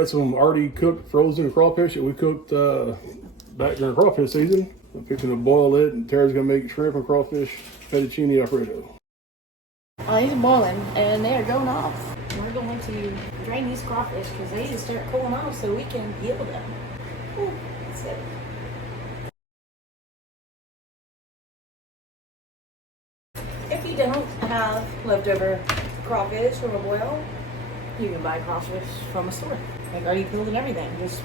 Got some already cooked frozen crawfish that we cooked back during crawfish season. I'm fixing to boil it, and Tara's gonna make shrimp and crawfish fettuccine Alfredo. Oh, these are boiling and they are going off. We're going to drain these crawfish because they need to start cooling off so we can peel them. Ooh, that's it. If you don't have leftover crawfish from a boil, you can buy crawfish from a store. Like already peeled and everything. Just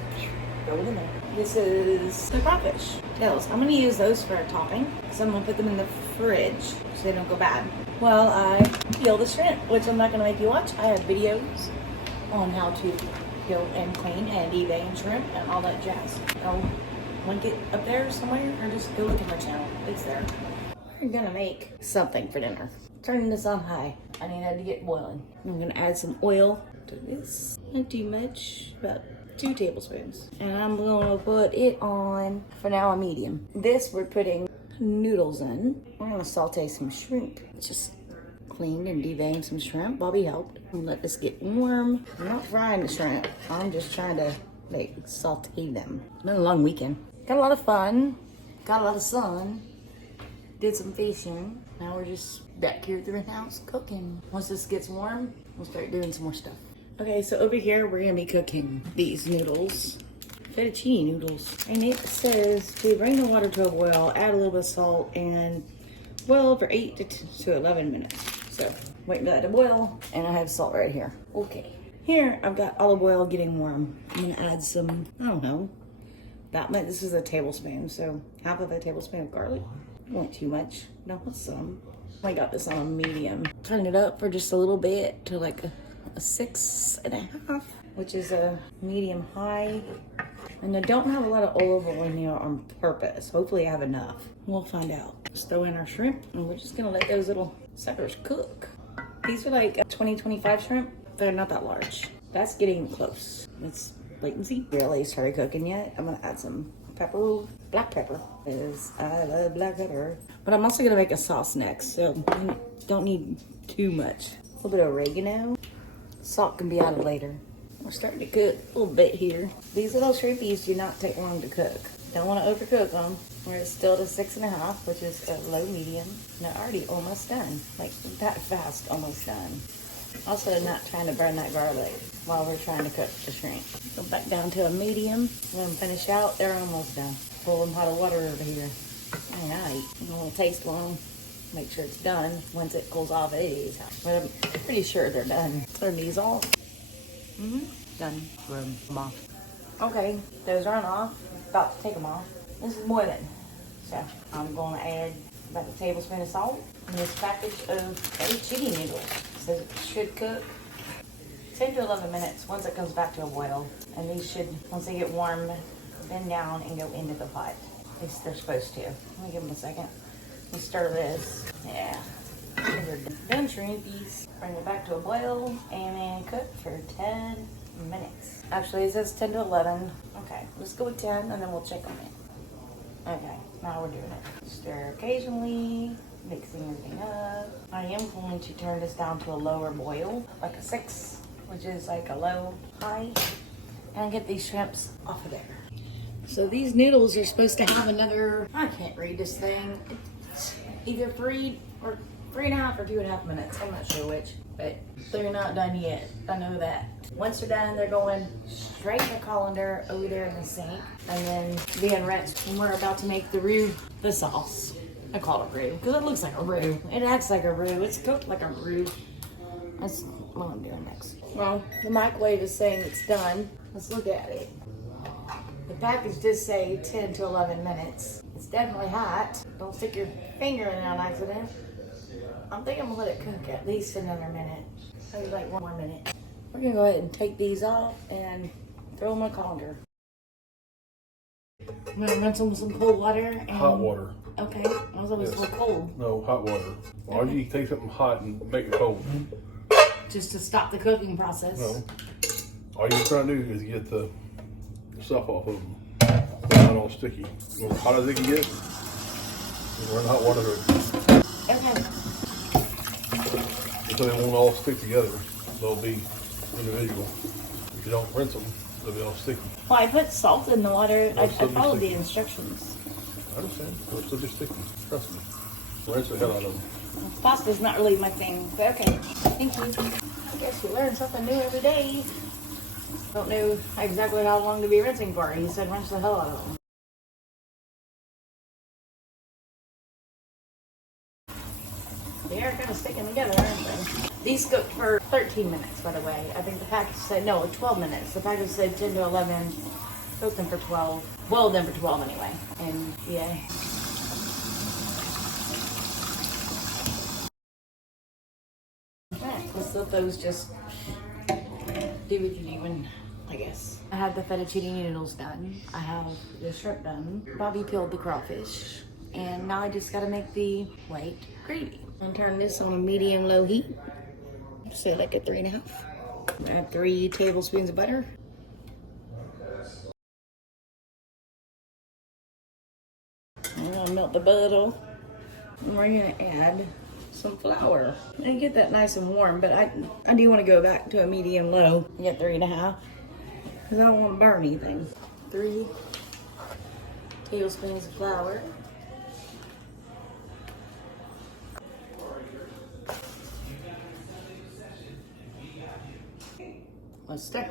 throw it in there. This is the crawfish tails. I'm going to use those for a topping. So I'm going to put them in the fridge so they don't go bad. Well, I peel the shrimp, which I'm not going to make you watch. I have videos on how to peel and clean and devein shrimp and all that jazz. I'll link it up there somewhere or just go look at my channel. It's there. We're going to make something for dinner. Turning this on high. I need that to get boiling. I'm going to add some oil to this. Not too much, about 2 tablespoons. And I'm going to put it on, for now, a medium. This we're putting noodles in. I'm going to saute some shrimp. Just cleaned and deveined some shrimp. Bobby helped. And let this get warm. I'm not frying the shrimp. I'm just trying to like saute them. It's been a long weekend. Got a lot of fun. Got a lot of sun. Did some fishing. Now we're just back here at the house cooking. Once this gets warm, we'll start doing some more stuff. Okay, so over here we're gonna be cooking these noodles, fettuccine noodles. And it says to bring the water to a boil, add a little bit of salt, and boil for 8 to 11 minutes. So waiting for that to boil, and I have salt right here. Okay, here I've got olive oil getting warm. I'm gonna add some, I don't know, that much. This is a tablespoon, so half of a tablespoon of garlic. Not too much. No, some. I got this on a medium. Turn it up for just a little bit to like a 6.5, which is a medium high. And I don't have a lot of olive oil in here on purpose. Hopefully I have enough. We'll find out. Just throw in our shrimp and we're just gonna let those little suckers cook. These are like 25 shrimp. They're not that large. That's getting close. Let's wait and see. Barely started cooking yet. I'm gonna add some pepper, black pepper, because I love black pepper. But I'm also gonna make a sauce next, so you don't need too much. A little bit of oregano. Salt can be added later. We're starting to cook a little bit here. These little shrimpies do not take long to cook. Don't want to overcook them. We're still to 6.5, which is a low medium. And they're already almost done. Like that fast, almost done. Also not trying to burn that garlic while we're trying to cook the shrimp. Go back down to a medium. Let them finish out. They're almost done. Pour them hot water over here. All right. We'll taste one. Make sure it's done. Once it cools off, it is. But I'm pretty sure they're done. Turn these off. Done. Turn them off. Okay, those aren't off. About to take them off. This is boiling. So I'm going to add about a tablespoon of salt in this package of fettuccine noodles. It says it should cook 10 to 11 minutes once it comes back to a boil. And these should, once they get warm, bend down and go into the pot. At least they're supposed to. Let me give them a second. Let's stir this. Yeah. They're done shrimpies. Bring it back to a boil and then cook for 10 minutes. Actually, it says 10 to 11. Okay, let's go with 10 and then we'll check on it. Okay, now we're doing it. Stir occasionally, mixing everything up. I am going to turn this down to a lower boil, like a 6, which is like a low high, and get these shrimps off of there. So these noodles are supposed to have another, I can't read this thing. It's either 3 or 3.5 or 2.5 minutes. I'm not sure which, but they're not done yet. I know that. Once they're done, they're going straight in the colander over there in the sink, and then being rinsed. And we're about to make the roux, the sauce. I call it roux because it looks like a roux. It acts like a roux. It's cooked like a roux. That's what I'm doing next. Well, the microwave is saying it's done. Let's look at it. The package did say 10 to 11 minutes. It's definitely hot. Don't stick your finger in it on accident. I'm thinking I'm gonna let it cook at least another minute. Maybe like 1 more minute. We're gonna go ahead and take these off and throw them in a colander. I'm gonna rinse them with some cold water and... Hot water. Okay, I was always so cold. No, hot water. Why don't you take something hot and make it cold? Just to stop the cooking process. No. All you're trying to do is get the stuff off of them. They're not all sticky. The hotter they can get, we're in hot water. Okay. So they won't all stick together. They'll be individual. If you don't rinse them, They'll be all sticky. Well, I put salt in the water. I still be followed the sticky. instructions. I understand. They'll still be sticky. Trust me. Rinse the hell out of them. Pasta's not really my thing, but okay. Thank you. I guess you learn something new every day. Don't know exactly how long to be rinsing for. He said rinse the hell out of them. They are kind of sticking together, aren't they? These cooked for 13 minutes, by the way. I think the package said, no, 12 minutes. The package said 10 to 11. Cooked them for 12. Boiled them for 12 anyway. And yeah. Alright, let's let those just do what you even, I guess. I have the fettuccine noodles done. I have the shrimp done. Bobby peeled the crawfish. And now I just gotta make the white gravy. I'm gonna turn this on a medium-low heat. Say like a 3.5. Add 3 tablespoons of butter. I'm gonna melt the butter. And we're gonna add some flour. And get that nice and warm, but I do want to go back to a medium-low. Get 3.5. Because I don't want to burn anything. 3 tablespoons of flour. Let's stir.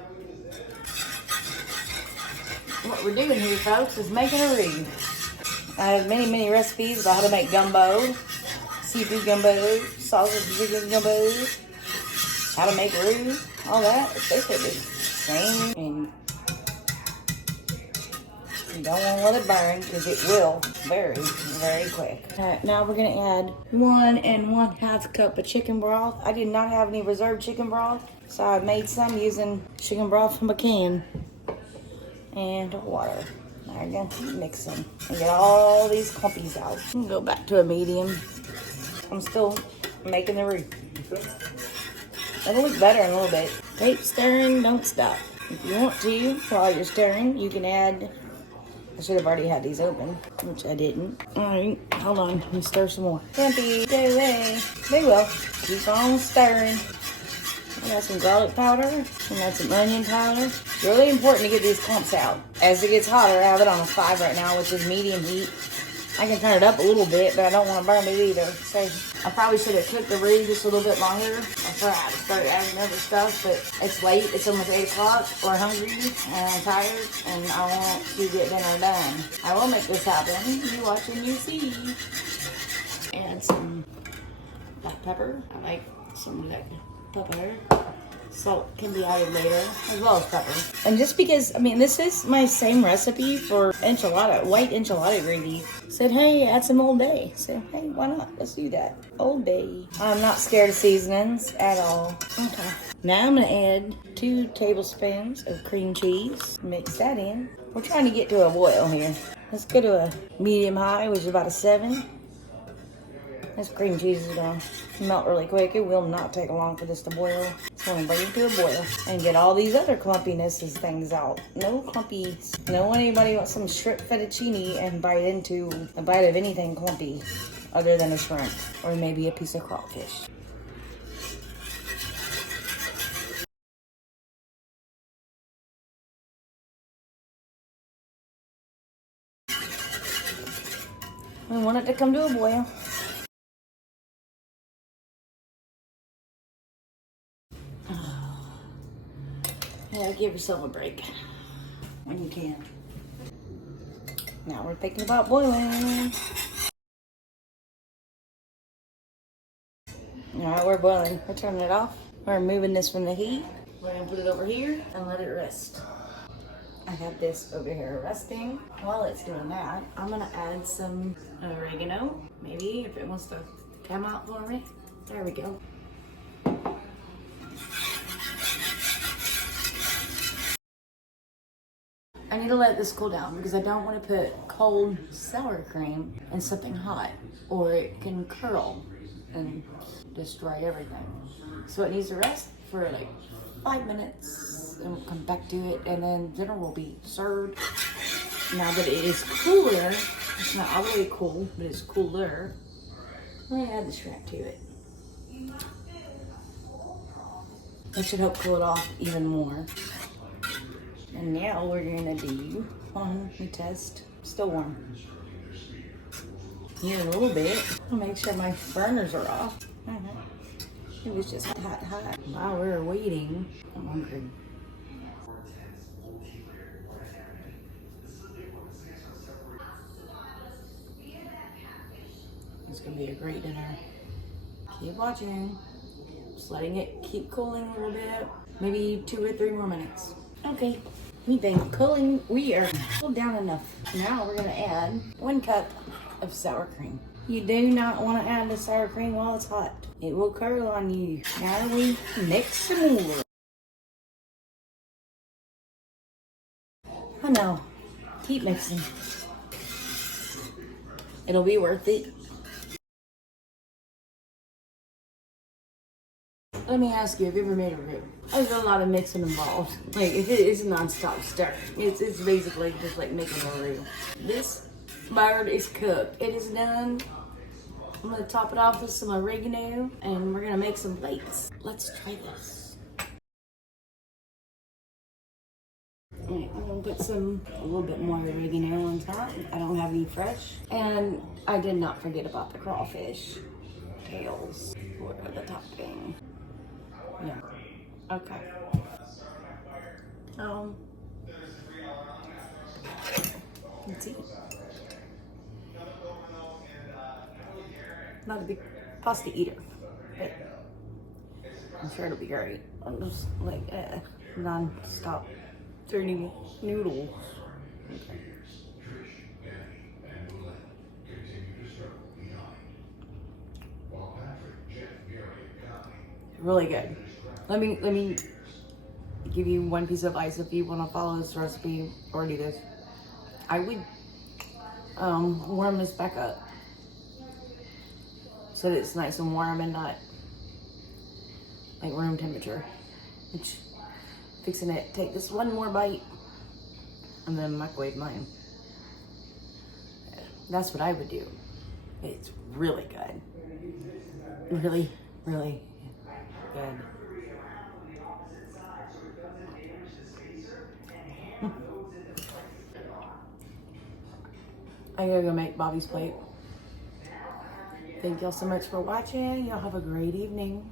What we're doing here, folks, is making a roux. I have many recipes about how to make gumbo, seafood gumbo, sausage chicken gumbo, how to make roux, all that. It's basically the same. And you don't want to let it burn because it will very quick. Alright, now we're gonna add 1 1/2 cup of chicken broth. I did not have any reserved chicken broth, so I made some using chicken broth from a can. And water. Now we're gonna mix them and get all these clumpies out. I'm gonna go back to a medium. I'm still making the roux. It'll look better in a little bit. Keep stirring, don't stop. If you want to, while you're stirring, you can add, I should have already had these open, which I didn't. Alright, hold on, let me stir some more. Clumpy, go away. They will. Keep on stirring. I got some garlic powder, and got some onion powder. It's really important to get these clumps out. As it gets hotter, I have it on a 5 right now, which is medium heat. I can turn it up a little bit, but I don't want to burn it either. So I probably should have cooked the roux just a little bit longer before I had to start adding other stuff, but it's late. It's almost 8 o'clock. We're hungry, and I'm tired, and I want to get dinner done. I will make this happen. You watch and you see. Add some black pepper. I like some of that pepper. Salt can be added later, as well as pepper. And just because, I mean, this is my same recipe for enchilada, white enchilada gravy. Said, hey, add some Old Bay. Said, hey, why not? Let's do that. Old Bay. I'm not scared of seasonings at all. Okay. Now I'm gonna add 2 tablespoons of cream cheese. Mix that in. We're trying to get to a boil here. Let's go to a medium high, which is about a 7. This cream cheese is gonna melt really quick. It will not take long for this to boil. Just want to bring it to a boil and get all these other clumpinesses things out. No clumpies. No one anybody wants some shrimp fettuccine and bite into a bite of anything clumpy other than a shrimp or maybe a piece of crawfish. We want it to come to a boil. Yeah, give yourself a break when you can. Now we're thinking about boiling. Alright, we're boiling. We're turning it off. We're moving this from the heat. We're gonna put it over here and let it rest. I have this over here resting. While it's doing that, I'm gonna add some oregano. Maybe if it wants to come out for me. There we go. I need to let this cool down because I don't want to put cold sour cream in something hot or it can curl and destroy everything. So it needs to rest for like 5 minutes and we'll come back to it and then dinner will be served. Now that it is cooler, it's not all the way cool, but it's cooler. I'm gonna add the shrimp to it. That should help cool it off even more. And now we're gonna do, let me test, still warm. Here a little bit. I'll make sure my burners are off. It was just hot. While we were waiting, I'm hungry. It's gonna be a great dinner. Keep watching. Just letting it keep cooling a little bit. Maybe 2 or 3 more minutes. Okay, we've been cooling. We are cooled down enough. Now we're gonna add 1 cup of sour cream. You do not want to add the sour cream while it's hot. It will curl on you. Now we mix some more. Oh no, keep mixing. It'll be worth it. Let me ask you, have you ever made a roux? There's a lot of mixing involved. Like, if it is a non-stop stir, it's basically just like making a roux. This bird is cooked. It is done. I'm gonna top it off with some oregano, and we're gonna make some plates. Let's try this. All right, I'm gonna put a little bit more oregano on top. I don't have any fresh. And I did not forget about the crawfish tails for the topping. Yeah. Okay. Let's see. Not a big pasta eater, but I'm sure it'll be great. I'm just like non-stop dirty noodles. Okay. Really good. Let me give you one piece of advice if you want to follow this recipe or do this. I would warm this back up so that it's nice and warm and not like room temperature. Which, fixing it, take this one more bite and then microwave mine. That's what I would do. It's really good. Really, really good. I gotta go make Bobby's plate. Thank y'all so much for watching. Y'all have a great evening.